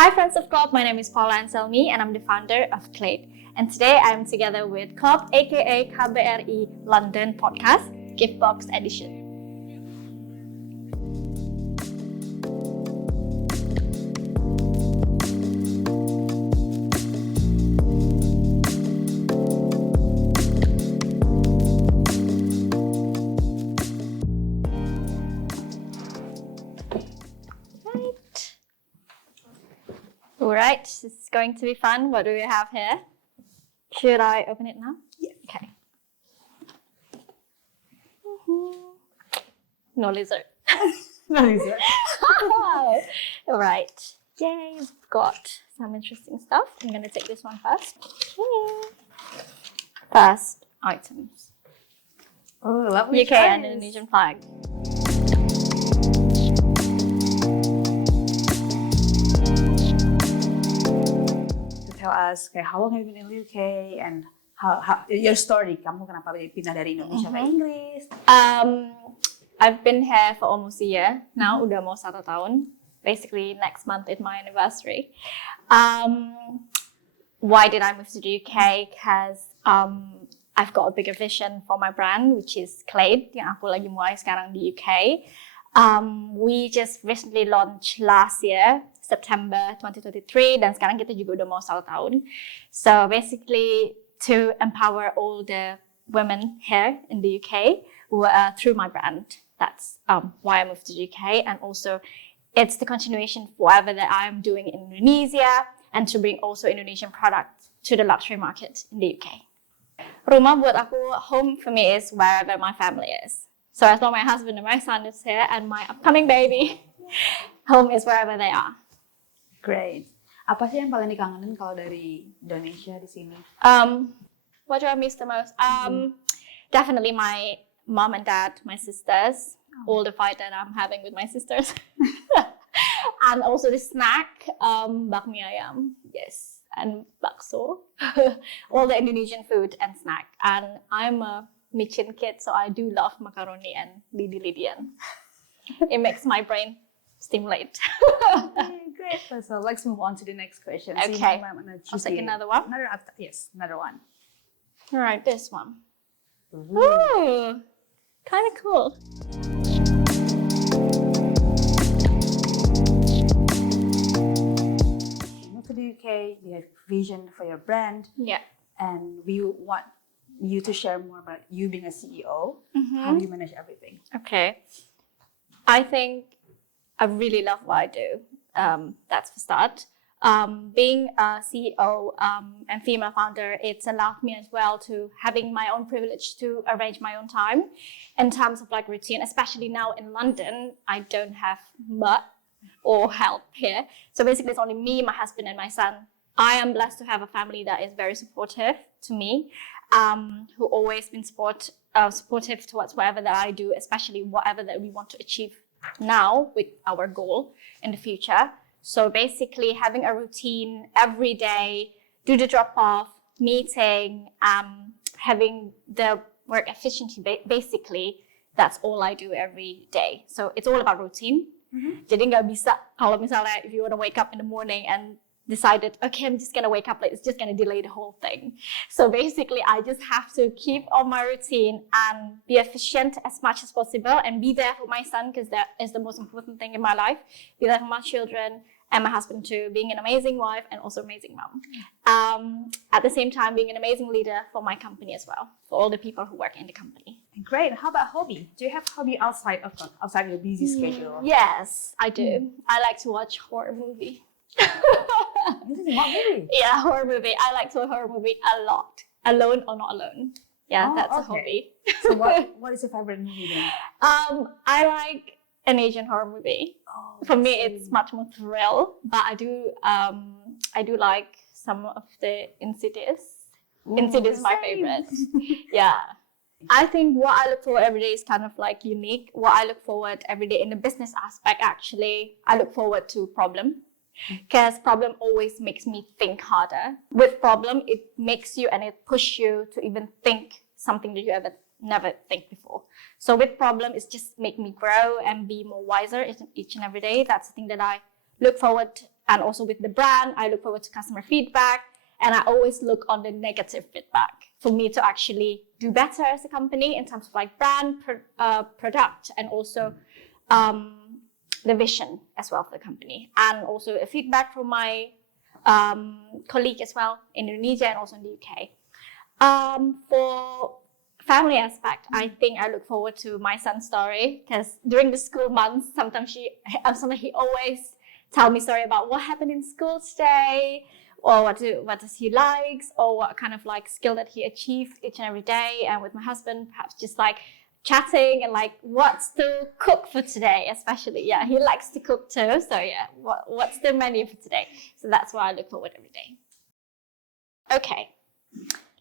Hi friends of KLOP, my name is Paula Anselmi and I'm the founder of KLAYD. And today I'm together with KLOP aka KBRI London Podcast, Gift Box Edition. Alright, this is going to be fun. What do we have here? Should I open it now? Yes. Okay. No lizard. No lizard. Alright. Yay, we've got some interesting stuff. I'm going to take this one first. First items. Oh, lovely. UK and Indonesian flag. Tell us how long have you been in the UK and how your story. Kamu kenapa pindah dari Indonesia ke Inggris? I've been here for almost a year now. Udah mau 1 tahun. Basically, next month is my anniversary. Why did I move to the UK? Because I've got a bigger vision for my brand, which is KLAYD, yang aku lagi mulai sekarang di UK. We just recently launched last year, September 2023, dan sekarang kita juga udah mau 1 tahun. So basically, to empower all the women here in the UK through my brand. That's why I moved to the UK, and also it's the continuation for whatever that I'm doing in Indonesia, and to bring also Indonesian products to the luxury market in the UK. Rumah buat aku, home for me is wherever my family is. So as long as my husband and my son is here, and my upcoming baby, home is wherever they are. Great. Apa sih yang paling dikangenin kalau dari Indonesia di sini? What do I miss the most? Definitely my mom and dad, my sisters, all the fight that I'm having with my sisters. And also the snack, bakmi ayam, yes, and bakso. All the Indonesian food and snack. And I'm a Michin kid, so I do love macaroni and lidi-lidian. It makes my brain stimulate. Okay, great. So let's move on to the next question. Okay. I'll take another one. Yes, another one. All right, this one. Ooh, kind of cool. You moved to the UK, you have vision for your brand. Yeah. And we want you to share more about you being a CEO. How do you manage everything? Okay. I think I really love what I do. That's for start. Being a CEO and female founder, it's allowed me as well to having my own privilege to arrange my own time in terms of like routine, especially now in London. I don't have much or help here. So basically it's only me, my husband and my son. I am blessed to have a family that is very supportive to me, who always been supportive towards whatever that I do, especially whatever that we want to achieve now with our goal in the future. So basically having a routine every day, do the drop-off, meeting, having the work efficiency, basically that's all I do every day. So it's all about routine. Jadi nggak bisa kalau misalnya if you want to wake up in the morning and decided, okay, I'm just going to wake up late, it's just going to delay the whole thing. So basically, I just have to keep on my routine and be efficient as much as possible and be there for my son, because that is the most important thing in my life. Be there for my children and my husband too, being an amazing wife and also amazing mom. At the same time, being an amazing leader for my company as well, for all the people who work in the company. Great. How about hobby? Do you have hobby outside your busy schedule? Yes, I do. I like to watch horror movie. This is what movie? Yeah, horror movie. I like to watch horror movie a lot. Alone or not alone. Yeah, that's a hobby. So what is your favorite movie then? I like an Asian horror movie. Oh, for me, it's much more thrill. But I do like some of the Insidious. Insidious is my favorite. Yeah. I think what I look forward every day is kind of like unique. What I look forward every day in the business aspect, actually, I look forward to problem. Because problem always makes me think harder. With problem, it makes you and it pushes you to even think something that you never think before. So with problem, it's just make me grow and be more wiser each and every day. That's the thing that I look forward and also with the brand, I look forward to customer feedback, and I always look on the negative feedback for me to actually do better as a company in terms of like brand, product, and also the vision as well for the company, and also a feedback from my colleague as well in Indonesia and also in the UK. For family aspect, I think I look forward to my son's story, because during the school months, sometimes he always tell me story about what happened in school today, or what does he likes, or what kind of like skill that he achieved each and every day. And with my husband, perhaps just like chatting and like what's to cook for today, especially. Yeah, he likes to cook too. So yeah, what's the menu for today? So that's what I look forward every day. Okay,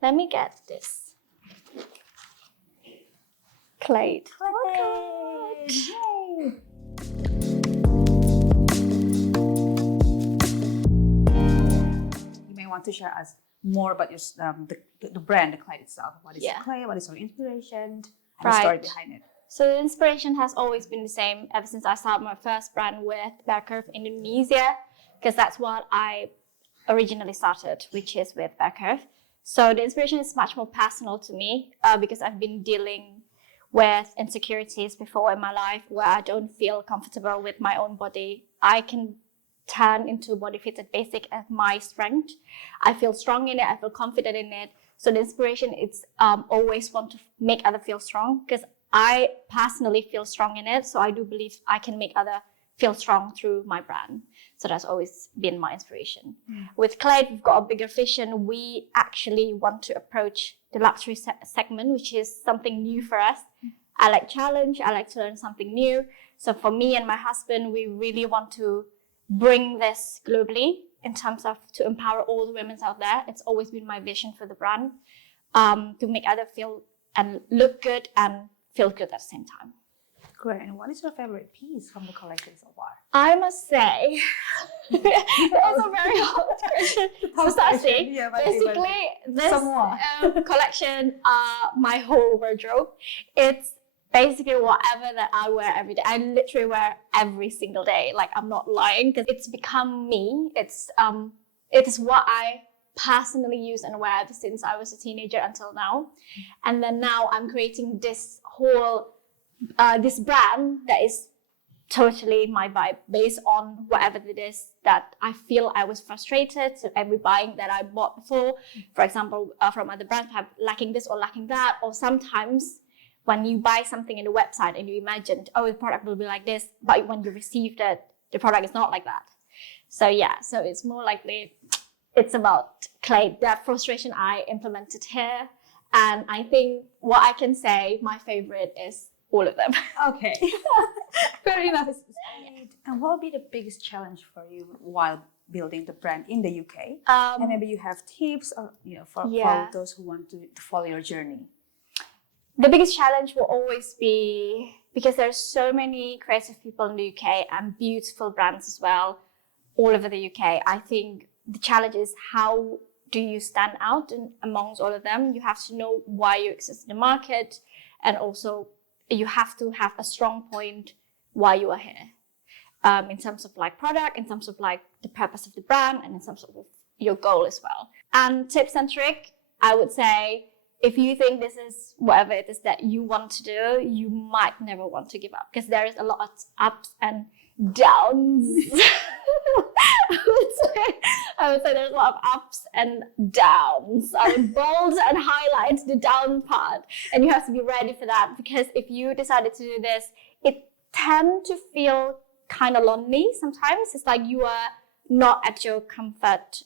let me get this. KLAYD. Yay! You may want to share us more about your the brand, the KLAYD itself. What is KLAYD? What is your inspiration? And the story behind it. So the inspiration has always been the same ever since I started my first brand with Berkerf Indonesia, because that's what I originally started, which is with Berkerf. So the inspiration is much more personal to me, because I've been dealing with insecurities before in my life where I don't feel comfortable with my own body. I can turn into body fitted basic as my strength. I feel strong in it. I feel confident in it. So the inspiration is always want to make others feel strong, because I personally feel strong in it. So I do believe I can make others feel strong through my brand. So that's always been my inspiration. With KLAYD, we've got a bigger vision. We actually want to approach the luxury segment, which is something new for us. I like challenge. I like to learn something new. So for me and my husband, we really want to bring this globally in terms of to empower all the women out there. It's always been my vision for the brand, to make others feel and look good and feel good at the same time. Great. And what is your favorite piece from the collection so far? I must say, that's a very hard question. So starting, basically, this collection, my whole wardrobe, it's basically whatever that I wear every day. I literally wear every single day. Like, I'm not lying, because it's become me. It is what I personally use and wear ever since I was a teenager until now. And then now I'm creating this whole this brand that is totally my vibe, based on whatever it is that I feel I was frustrated to every buying that I bought before. For example, from other brands, have lacking this or lacking that. Or sometimes when you buy something in the website and you imagined, oh, the product will be like this, but when you received it, the product is not like that. So yeah, so it's more likely, it's about KLAYD, that frustration I implemented here. And I think what I can say, my favorite is all of them. Okay. Very nice. And what would be the biggest challenge for you while building the brand in the UK? And maybe you have tips or, for those who want to follow your journey. The biggest challenge will always be, because there's so many creative people in the UK and beautiful brands as well, all over the UK. I think the challenge is, how do you stand out amongst all of them? You have to know why you exist in the market, and also you have to have a strong point why you are here, in terms of like product, in terms of like the purpose of the brand, and in terms of your goal as well. And tips and trick, I would say, if you think this is whatever it is that you want to do, you might never want to give up, because there is a lot of ups and downs. I would say there's a lot of ups and downs. I would bold and highlight the down part, and you have to be ready for that, because if you decided to do this, it tends to feel kind of lonely sometimes. It's like you are not at your comfort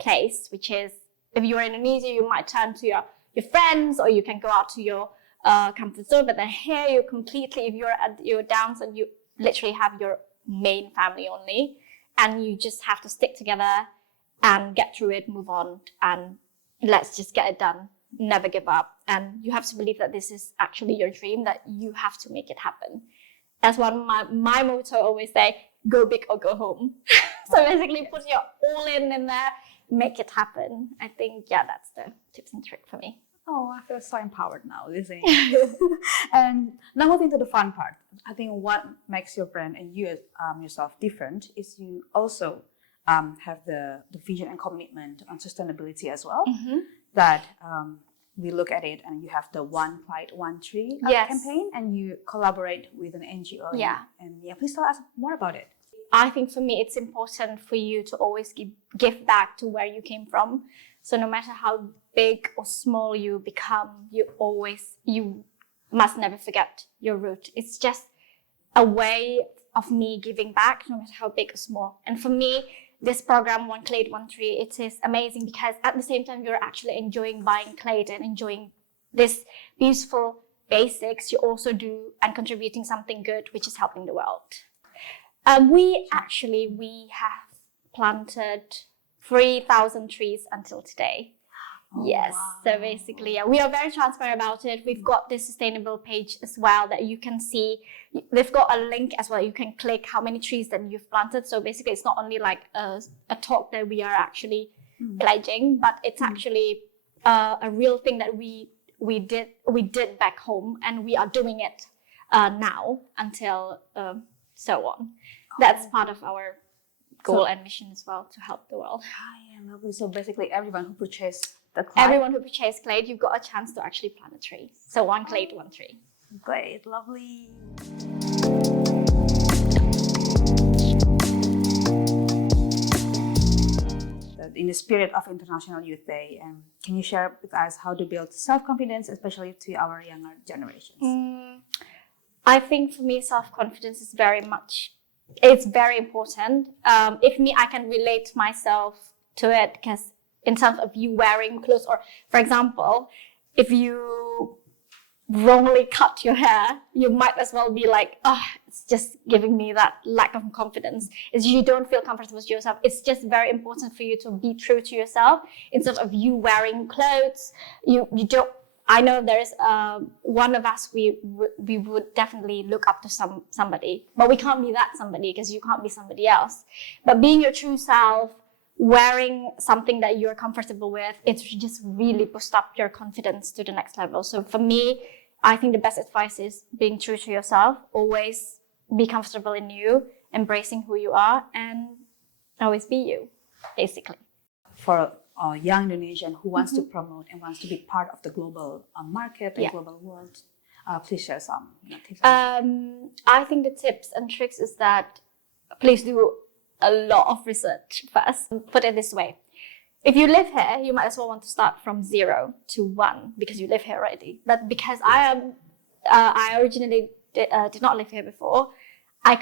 place, which is, if you're in Indonesia, you might turn to your friends, or you can go out to your comfort zone. But then here, you completely, if you're at your downs, and you literally have your main family only, and you just have to stick together and get through it, move on, and let's just get it done. Never give up. And you have to believe that this is actually your dream, that you have to make it happen. That's what my motto always say, go big or go home. So basically put your all in there, make it happen. I think, that's the tips and trick for me. Oh, I feel so empowered now listening. And now moving to the fun part. I think what makes your brand and you yourself different is you also have the vision and commitment on sustainability as well. That we look at it, and you have the One KLAYD, One Tree campaign, and you collaborate with an NGO. And please tell us more about it. I think for me, it's important for you to always give back to where you came from. So no matter how big or small you become, you must never forget your root. It's just a way of me giving back, no matter how big or small. And for me, this program, One KLAYD, One Tree, it is amazing because at the same time, you're actually enjoying buying KLAYD and enjoying this beautiful basics. You also do and contributing something good, which is helping the world. We have planted 3,000 trees until today. Yes. Wow. So basically, we are very transparent about it. We've got this sustainable page as well that you can see. They've got a link as well. You can click how many trees that you've planted. So basically, it's not only like a talk that we are actually pledging, but it's actually a real thing that we did back home, and we are doing it now until so on. That's part of our goal and mission as well, to help the world. Lovely. So basically, everyone who purchased KLAYD, you've got a chance to actually plant a tree. So One KLAYD, One Tree. Great, lovely. In the spirit of International Youth Day, can you share with us how to build self-confidence, especially to our younger generations? I think for me, self-confidence is very important. If me, I can relate myself to it, because in terms of you wearing clothes, or for example, if you wrongly cut your hair, you might as well be like, it's just giving me that lack of confidence. Is you don't feel comfortable with yourself. It's just very important for you to be true to yourself. Instead of you wearing clothes, you don't. I know there is one of us, we would definitely look up to somebody, but we can't be that somebody because you can't be somebody else. But being your true self, wearing something that you're comfortable with, it's just really boost up your confidence to the next level. So for me, I think the best advice is being true to yourself, always be comfortable in you, embracing who you are, and always be you, basically. For a young Indonesian who wants to promote and wants to be part of the global market and global world, please share some tips. I think the tips and tricks is that please do a lot of research first. Put it this way. If you live here, you might as well want to start from 0 to 1 because you live here already. But because I originally did not live here before, I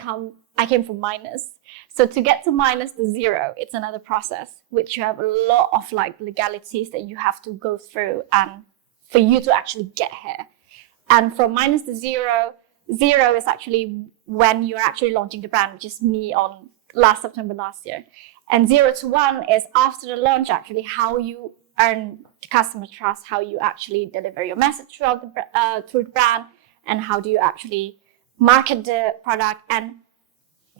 came from minus. So to get to minus to 0, it's another process, which you have a lot of like legalities that you have to go through, and for you to actually get here. And from minus to 0 is actually when you're actually launching the brand, which is me on last September last year. And 0 to 1 is after the launch, actually, how you earn the customer trust, how you actually deliver your message through the brand, and how do you actually market the product. And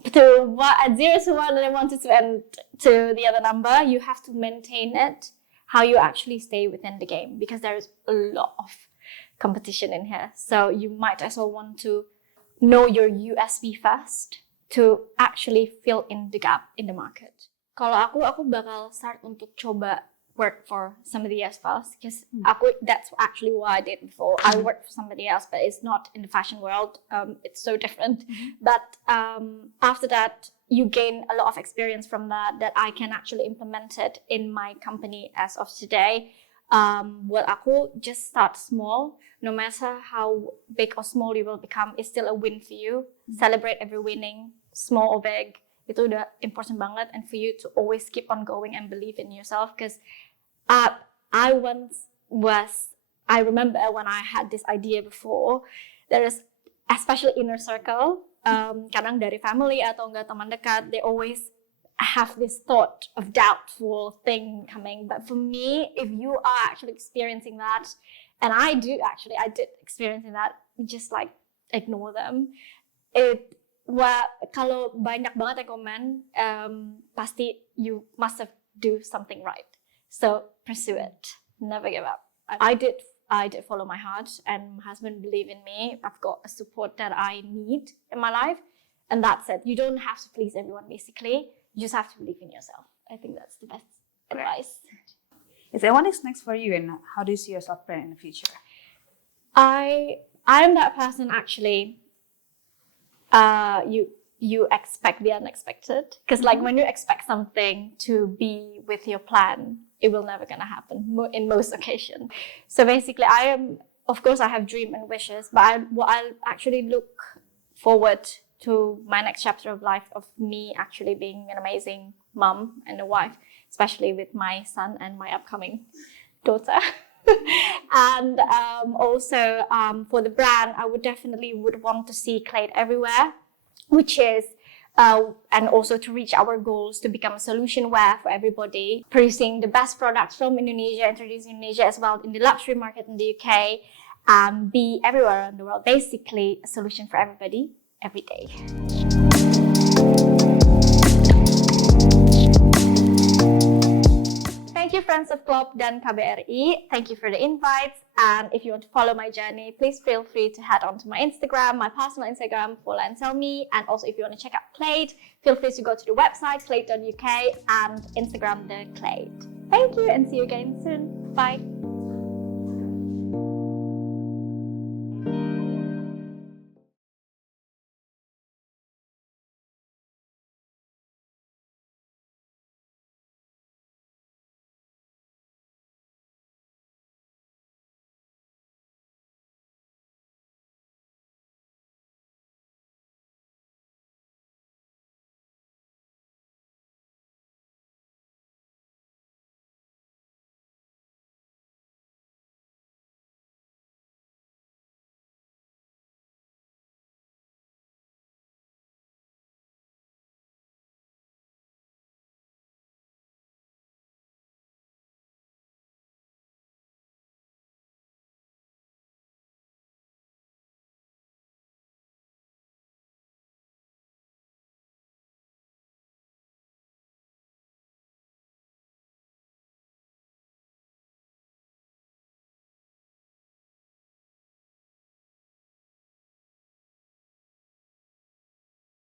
at 0 to 1 and I wanted to end to the other number, you have to maintain it, how you actually stay within the game, because there is a lot of competition in here. So you might as well want to know your USP first to actually fill in the gap in the market. Kalau aku bakal start untuk coba work for somebody else first, because that's actually what I did before. I worked for somebody else, but it's not in the fashion world. It's so different. But after that, you gain a lot of experience from that I can actually implement it in my company as of today. Well, aku just start small. No matter how big or small you will become, it's still a win for you. Celebrate every winning, small or big. Itu udah important banget, and for you to always keep on going and believe in yourself. Because I remember when I had this idea before, there is, especially inner circle, kadang dari family atau enggak teman dekat, they always have this thought of doubtful thing coming. But for me, if you are actually experiencing that, and I did experiencing that, just like ignore them. Kalau banyak banget yang komen, pasti you must have do something right. So pursue it, never give up. I did follow my heart, and my husband believed in me. I've got a support that I need in my life, and that's it. You don't have to please everyone. Basically, you just have to believe in yourself. I think that's the best advice. What is next for you, and how do you see yourself in the future? I'm that person actually. You expect the unexpected, because like when you expect something to be with your plan, it will never gonna happen in most occasions. So basically, of course I have dreams and wishes, but I actually look forward to my next chapter of life, of me actually being an amazing mom and a wife, especially with my son and my upcoming daughter. And also for the brand, I would definitely want to see KLAYD everywhere, which is and also to reach our goals to become a solution wear for everybody, producing the best products from Indonesia, introducing Indonesia as well in the luxury market in the UK, and be everywhere in the world. Basically, a solution for everybody every day. Thank you, friends of KLOP dan KBRI. Thank you for the invites. And if you want to follow my journey, please feel free to head on to my Instagram, my personal Instagram, Paula Anselmi. And also, if you want to check out KLAYD, feel free to go to the website, KLAYD.uk, and Instagram the KLAYD. Thank you, and see you again soon. Bye.